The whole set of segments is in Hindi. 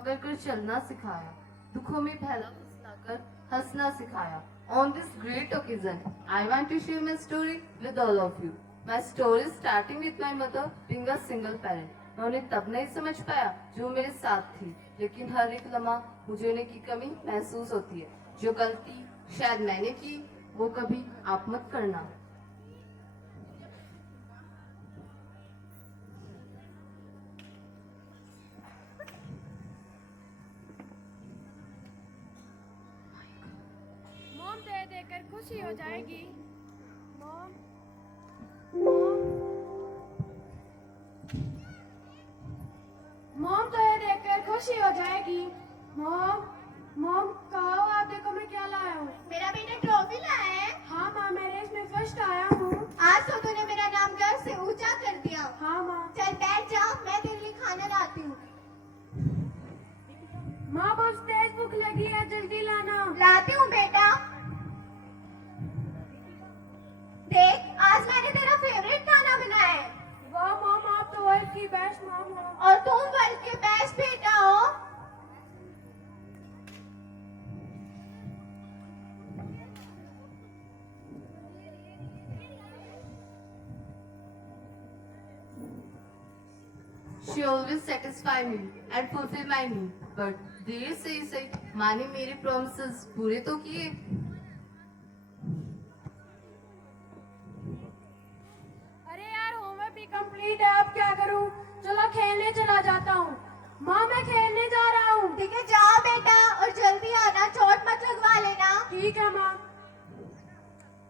पकड़कर चलना सिखाया, दुखों में फैला फुसलाकर हंसना सिखाया. On this great occasion, I want to share my story with all of you. My story is starting with my mother being a single parent. मैं उन्हें तब नहीं समझ पाया जो मेरे साथ थी, लेकिन हर एक लम्हा मुझे उन्हें की कमी महसूस होती है. जो गलती शायद मैंने की, वो कभी आप मत करना. मेरा बेटा ट्रॉफी लाया है. हाँ माँ मैं रेस में फर्स्ट आया हूँ. आज तो तूने मेरा नाम गर्व से ऊंचा कर दिया. हाँ माँ. चल बैठ जा, मैं तेरे लिए खाना लाती हूँ. माँ बहुत तेज भूख लगी है, जल्दी लाना. लाती हूँ बेटा. देख आज मैंने तेरा फेवरेट खाना बनाया है. वाह मॉम आप तो वर्ल्ड की बेस्ट मॉम हो. और तुम वर्ल्ड के बेस्ट बेटा हो. She always satisfy me and fulfill my need. But देर से ही सही माँ ने मेरे promises पूरे तो किए. अरे यार होमवर्क भी कंप्लीट है, अब क्या करूँ. चलो खेलने चला जाता हूँ. माँ मैं खेलने जा रहा हूँ. ठीक है जा बेटा, और जल्दी आना, चोट मत लगवा लेना. ठीक है माँ.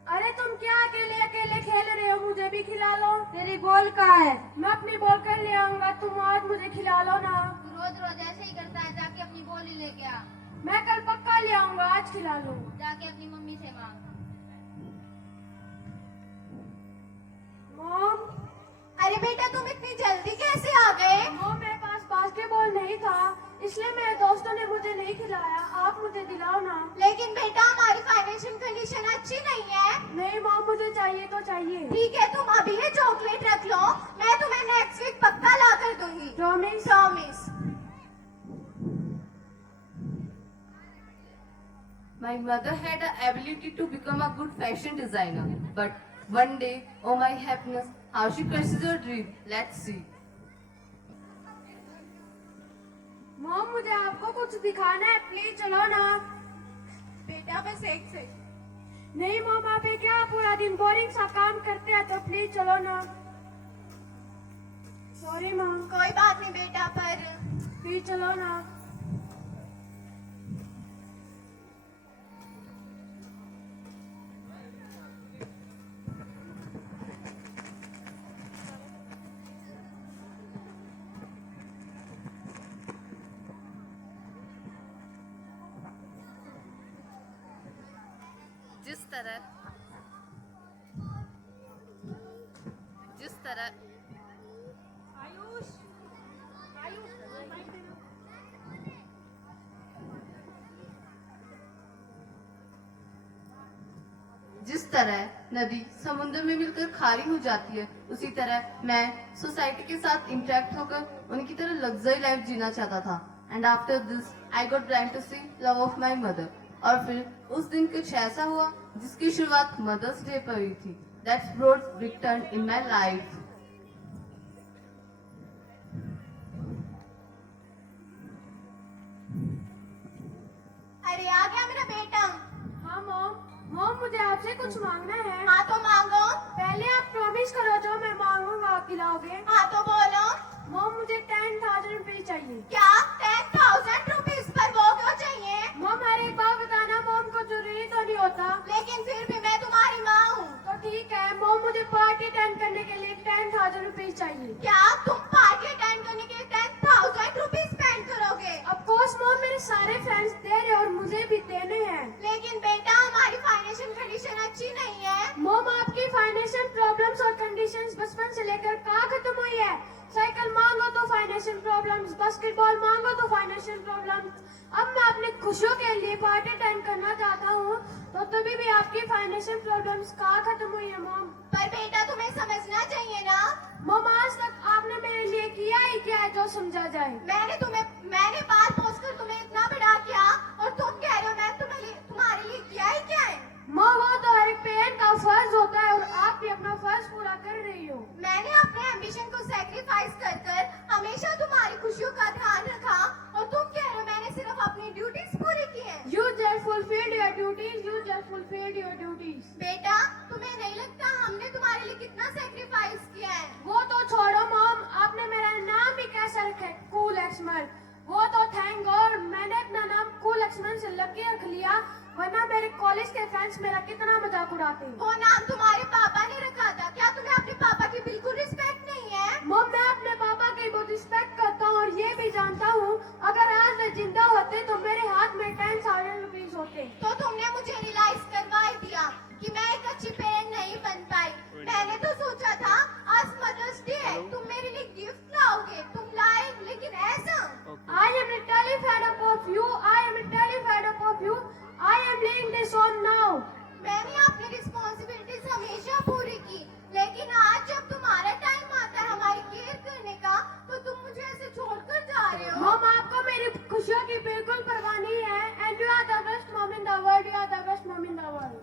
अरे तुम क्या अकेले अकेले खेल रहे हो, मुझे भी खिला लो. तेरी बॉल कहाँ है. मैं अपनी बॉल कर ले आऊंगा, तुम आज मुझे खिला लो ना. तू रोज रोज ऐसे ही करता है, जाके अपनी बॉल ही लेके आ. मैं कल पक्का ले आऊंगा, आज खिला लो. जाके अपनी मम्मी से मांग. मॉम. अरे बेटा तुम इतनी जल्दी कैसे आ गए. मॉम मेरे पास बास्केटबॉल नहीं था, इसलिए मेरे दोस्तों ने मुझे नहीं खिलाया. आप मुझे दिलाओ ना. लेकिन बेटा हमारी फाइनेंशियल कंडीशन अच्छी नहीं है. नहीं मॉम मुझे चाहिए तो चाहिए. ठीक है तुम अभी ये चॉकलेट रख लो, मैं तुम्हें नेक्स्ट वीक पक्का ला कर दूंगी. Promise. Promise. My mother had the ability to become a good fashion designer. But one day, oh my happiness, how she crushes her dream. Let's see. Mom मुझे आपको कुछ दिखाना है, प्लीज चलो ना. बेटा बस एक सेकंड. नहीं मॉम आप ये क्या पूरा दिन बोरिंग सा काम करते हैं, तो प्लीज चलो ना. Sorry mom. कोई बात नहीं बेटा, पर प्लीज चलो ना. जिस तरह आयुष जिस तरह नदी समुद्र में मिलकर खारी हो जाती है, उसी तरह मैं सोसाइटी के साथ इंटरेक्ट होकर उनकी तरह लग्जरी लाइफ जीना चाहता था. And after this I got blind to see love of my mother. और फिर उस दिन कुछ ऐसा हुआ जिसकी शुरुआत मदर्स डे पर हुई थी. That's brought big turn in my life. अरे आ गया मेरा बेटा. हाँ मॉम. मॉम मुझे आपसे कुछ मांगना है. हाँ तो मांगो. पहले आप प्रॉमिस करो जो मैं मांगूंगा आप खिलाओगे. हाँ तो बोलो. मॉम मुझे 10,000 रुपए चाहिए. क्या 10,000 रुपीज पर वो क्यों चाहिए. मॉम अरे एक बात बताना, मॉम को जरूरी तो नहीं होता. लेकिन फिर भी मैं तुम्हारी माँ हूँ. तो ठीक है मॉम मुझे पार्टी अटेंड करने के लिए 10,000 रुपए चाहिए. क्या तुम पार्टी अटेंड करने के लिए 10,000 रुपीज स्पेंड करोगे. ऑफ कोर्स मॉम मेरे सारे फ्रेंड्स दे रहे और मुझे भी देने हैं. लेकिन बेटा हमारी फाइनेंशियल कंडीशन अच्छी नहीं है. मॉम आपकी फाइनेंशियल प्रॉब्लम्स और कंडीशंस बचपन से लेकर कहाँ खत्म हुई है. साइकिल मांगो तो फाइनेंशियल प्रॉब्लम्स, बास्केटबॉल मांगो तो फाइनेंशियल प्रॉब्लम्स. अब मैं अपनी खुशियों के लिए पार्टी अटेंड करना चाहता हूँ, तो तभी भी आपकी फाइनेंशियल प्रॉब्लम्स कहाँ खत्म हुई है मॉम. पर बेटा तुम्हें समझना चाहिए ना. मॉम आज तक आपने मेरे लिए किया ही क्या है जो समझा जाए. मैंने बात बस पूरा कर रही हूँ। मैंने अपने एम्बिशन को सैक्रिफाइस कर कर हमेशा तुम्हारी खुशियों का ध्यान रखा और तुम कह रहे हो मैंने सिर्फ अपनी ड्यूटीज पूरी की हैं। You just fulfilled your duties. You just fulfilled your duties. बेटा तुम्हें नहीं लगता हमने तुम्हारे लिए कितना सैक्रिफाइस किया है? वो तो छोड़ो मॉम, आपने मेरा नाम भी कैसा रखा है, कूल एक्समैन। वो तो थैंक गॉड मैंने अपना नाम कूल एक्समैन से लकी रख लिया, वरना मेरे कॉलेज के फ्रेंड्स मेरा कितना मजाक उड़ाते। वो नाम तुम्हारे पापा ने रखा था, क्या तुम्हें अपने पापा की बिल्कुल रिस्पेक्ट नहीं है? मॉम मैं अपने पापा की बहुत रिस्पेक्ट करता हूँ और ये भी जानता हूँ अगर आज वे जिंदा होते तो मेरे हाथ में 10,000 रुपीस होते। तो तुमने मुझे रियलाइज करवा ही दिया कि मैं एक अच्छी पेरेंट नहीं बन पाई। मैंने तो सोचा था आज मदर्स डे है, तुम मेरे लिए गिफ्ट लाओगे, तुम लाए लेकिन ऐसा। I am literally fed up of you. I am literally fed up of you. I am leaving this on now. मैंने अपनी रिस्पॉन्सिबिलिटीज हमेशा पूरी की, लेकिन आज जब तुम्हारा टाइम आता है हमारी केयर करने का तो तुम मुझे ऐसे छोड़कर जा रहे हो। मॉम आपको मेरी खुशियों की बिल्कुल परवाह नहीं है। And you are the best mom in the world. You are the best mom in the world.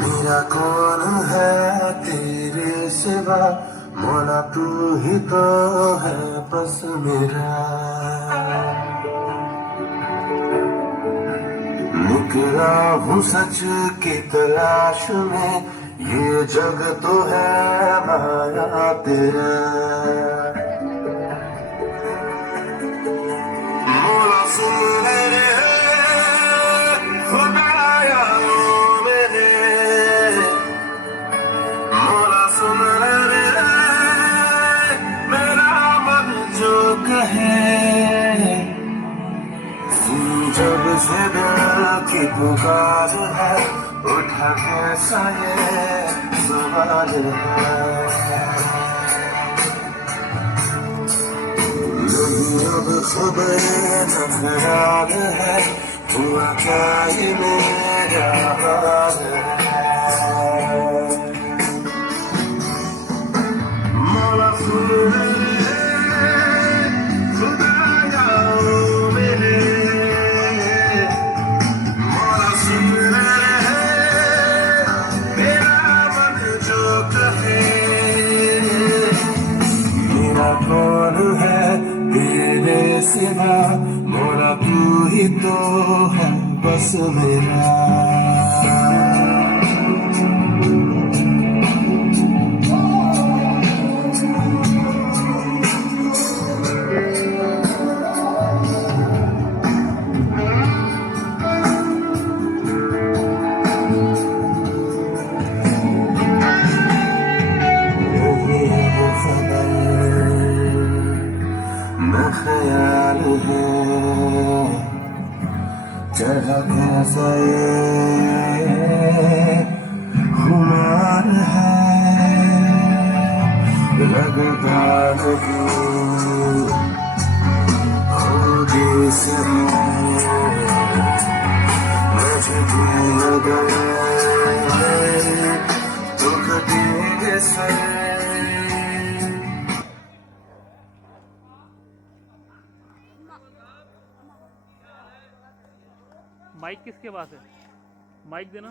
मेरा कौन है तेरे सिवा, मौला तू ही तो है बस मेरा। निकला हूँ सच की तलाश में, ये जग तो है माया तेरा। मौला सुन मेरे खुदाया मेरे, मौला सुन मेरे मेरा मन जो कहे। जब से दिल की पुकार है उठा कैसा ये सवाल है। नहीं अब खबर न ख्याल है, हुआ क्या ये मेरा हाल है। मौला सुन खुदाया मेरे, मौला सुन मेरा मन जो कहे। मेरा कौन है तेरे सिवा, मौला तू ही तो है बस मेरा। न ख्याल है चढ़ा कैसा ये खुमार है, लगता नहीं होगी से मुझे गए तो कटेंगे से। माइक किसके पास है? माइक देना।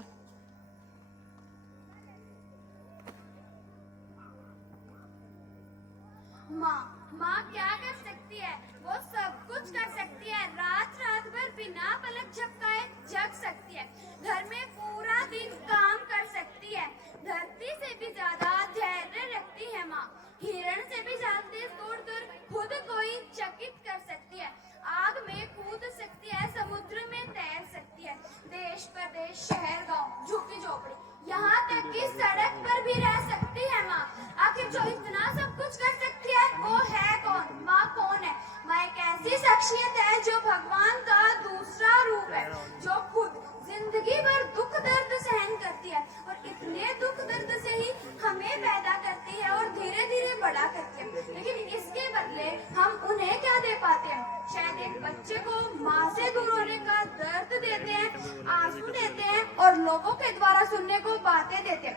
माँ क्या कर सकती है? वो सब कुछ कर सकती है। रात रात भर बिना पलक झपकाए जग सकती है। घर में पूरा दिन काम कर सकती है। धरती से भी ज्यादा धैर्य रखती है माँ। हिरण से भी ज्यादा तोड़कर खुद को ही चकित कर सकती है। आग में कूद सकती है, समुद्र में तैर सकती है। देश प्रदेश शहर गांव झुग्गी झोपड़ी यहाँ तक कि सड़क पर भी रह सकती है माँ। आखिर जो इतना सब कुछ कर सकती है वो है कौन? माँ कौन है? माँ एक ऐसी शख्सियत है जो भगवान का दूसरा रूप है, जो खुद जिंदगी भर दुख दर्द सहन करती है और इतने दुख दर्द से ही हमें पैदा करती है और धीरे धीरे बड़ा करती है। लेकिन इसके बदले हम उन्हें क्या दे पाते हैं? शायद एक बच्चे को माँ और लोगों के द्वारा सुनने को बातें देते,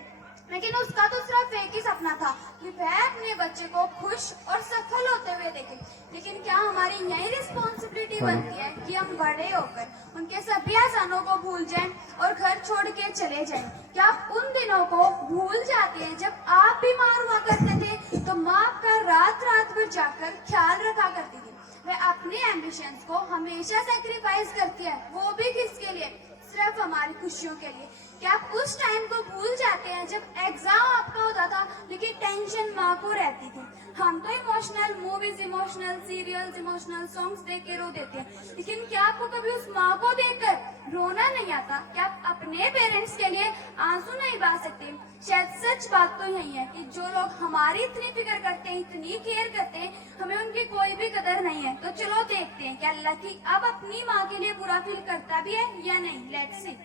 लेकिन उसका तो सिर्फ एक ही सपना था कि वह अपने बच्चे को खुश और सफल होते हुए देखे। लेकिन क्या हमारी यही रिस्पॉन्सिबिलिटी बनती है कि हम बड़े होकर उनके सभी एहसानों को भूल जाएं और घर छोड़ के चले जाएं? क्या आप उन दिनों को भूल जाते हैं जब आप बीमार हुआ करते थे तो माँ आपका रात रात भर जाकर ख्याल रखा करती थी? वह अपने एम्बिशंस को हमेशा सेक्रीफाइस करती है, वो भी किसके लिए? सिर्फ हमारी खुशियों के लिए। क्या आप उस टाइम को भूल जाते हैं जब एग्जाम आपका होता था लेकिन टेंशन माँ को रहती थी? हम तो emotional movies, emotional serials, emotional songs देख के रो देते हैं, लेकिन क्या आपको कभी उस माँ को देखकर रोना नहीं आता? क्या आप अपने पेरेंट्स के लिए आंसू नहीं बहा सकते? शायद सच बात तो यही है कि जो लोग हमारी इतनी फिक्र करते हैं, इतनी केयर करते हैं, हमें उनकी कोई भी कदर नहीं है। तो चलो देखते हैं क्या लकी अब अपनी माँ के लिए बुरा फील करता भी है या नहीं। Let's see.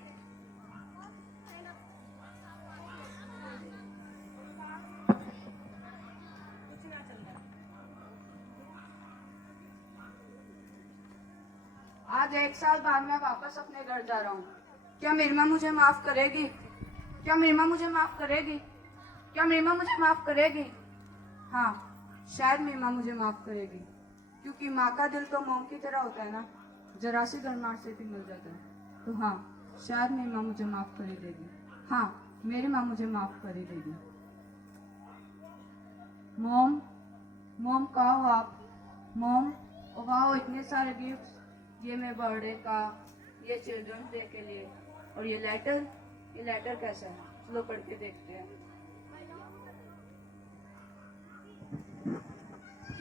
आज 1 साल बाद मैं वापस अपने घर जा रहा हूँ। क्या मेरी माँ मुझे माफ करेगी? क्या मेरी माँ मुझे माफ करेगी? क्या मेरी माँ मुझे माफ करेगी? हाँ, शायद मेरी माँ मुझे माफ करेगी, क्योंकि माँ का दिल तो मोम की तरह होता है ना, जरा सी गरमाहट से पिघल जाता है। तो हाँ, शायद मेरी माँ मुझे माफ कर देगी। हाँ, मेरी माँ मुझे माफ कर देगी। मोम, मोम कहाँ हो आप? मोम, वाह इतने सारे गिफ्ट्स, ये मेरे बर्थडे का, ये चिल्ड्रंस डे के लिए, और ये लेटर कैसा है? चलो पढ़ के देखते हैं।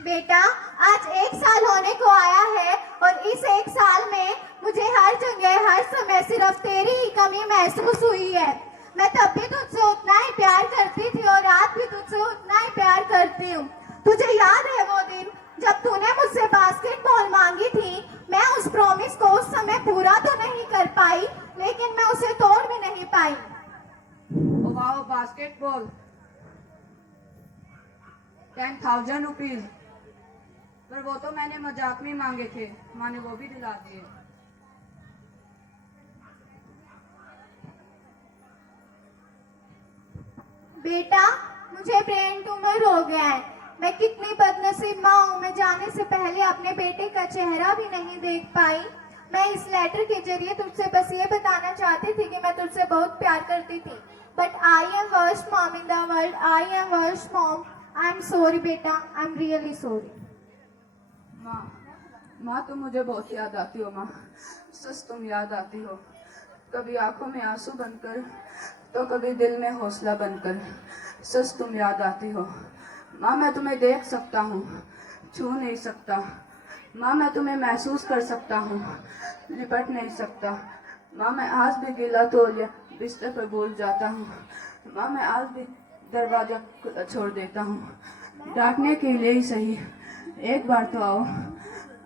बेटा, आज 1 साल होने को आया है और इस 1 साल में मुझे हर जगह हर समय सिर्फ तेरी ही कमी महसूस हुई है। मैं तब भी तुझसे उतना ही प्यार करती थी और आज भी तुझसे उतना ही प्यार करती हूँ। तुझे याद है वो दिन जब तूने मुझसे बास्केटबॉल मांगी थी? मैं उस प्रॉमिस को उस समय पूरा तो नहीं कर पाई, लेकिन मैं उसे तोड़ भी नहीं पाई। वाह, बास्केटबॉल 10,000 रुपीज, पर वो तो मैंने मजाक में मांगे थे, माँ ने वो भी दिला दिए। बेटा, मुझे ब्रेन ट्यूमर हो गया है। मैं कितनी बदनसीब माँ हूँ, मैं जाने से पहले अपने बेटे का चेहरा भी नहीं देख पाई। मैं इस लेटर के जरिए तुझसे बस ये बताना चाहती थी कि मैं तुझसे बहुत प्यार करती थी। But I am worst mom in the world, I am worst mom. I am sorry बेटा, आई एम रियली सॉरी। माँ तुम मुझे बहुत याद आती हो। माँ, सच तुम याद आती हो, कभी आंखों में आंसू बनकर तो कभी दिल में हौसला बनकर। सच तुम याद आती हो। माँ, मैं तुम्हें देख सकता हूँ, छू नहीं सकता। माँ, मैं तुम्हें महसूस कर सकता हूँ, लिपट नहीं सकता। माँ, मैं आज भी गिला तौलिया बिस्तर पर भूल जाता हूँ। माँ, मैं आज भी दरवाजा खुला छोड़ देता हूँ। डांटने के लिए ही सही, एक बार तो आओ।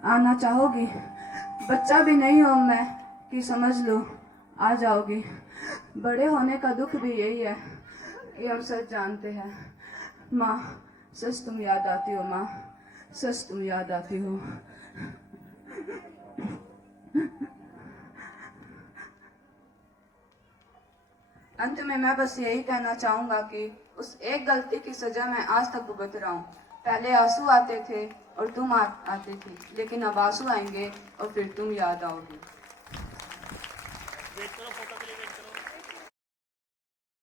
आना चाहोगी? बच्चा भी नहीं हूँ मैं कि समझ लो आ जाओगी। बड़े होने का दुख भी यही है कि हम सच जानते हैं। माँ, सच तुम याद आती हो। माँ, सच तुम याद आती हो। अंत में मैं बस यही कहना चाहूंगा कि उस एक गलती की सजा मैं आज तक भुगत रहा हूँ। पहले आंसू आते थे और तुम आती थी, लेकिन अब आंसू आएंगे और फिर तुम याद आओगी। वेट करो, फोटो के लिए वेट करो।